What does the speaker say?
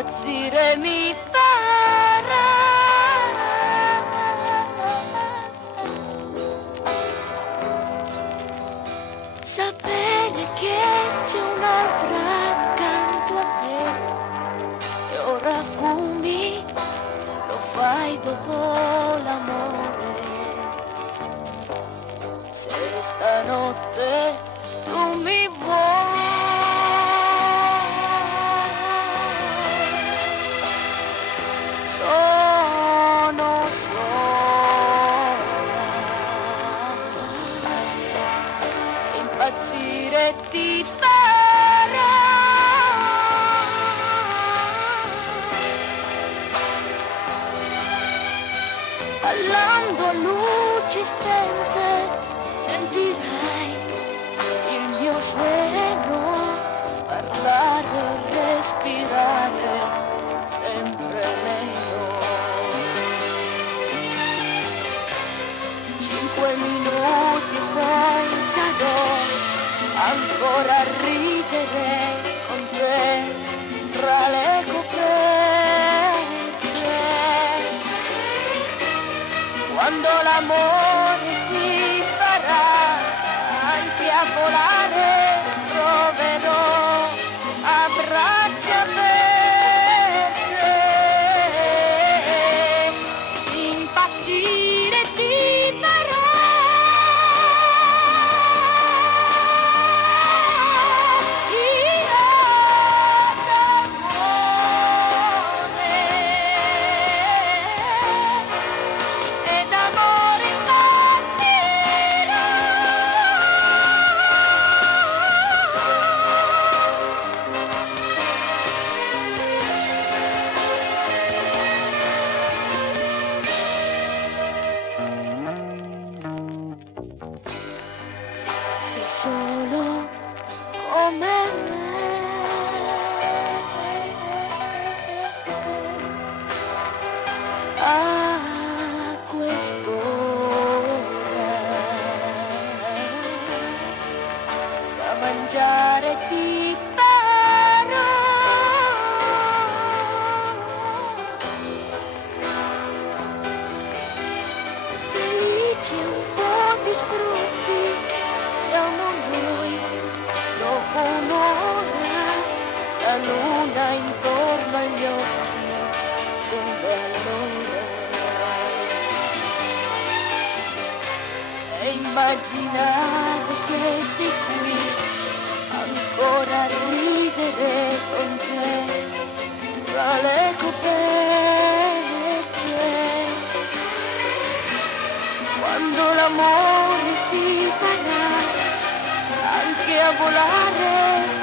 impazzire mi farà. Sapere che c'è un'altra accanto a te e ora fumi, lo fai dopo l'amore. Se stanotte tu mi vuoi, sono sola, impazzire ti farà. Ballando a luci spente sentirai il mio seno parlare, respirare sempre meno. 5 minuti e poi sarò ancora a ridere con te tra le coperte. Quando l'amore si farà anche a volare, proverò a braccia aperte, impazzire ti farò. Io d'amore ed amore sei solo come me. A quest'ora da mangiare ti farò. Felici un po' distrutti siamo noi, dopo un'ora la luna intorno agli occhi d'un bell'ora. E immaginare che sei qui ancora a ridere con te tra le coperte. Quando l'amore si farà anche a volare,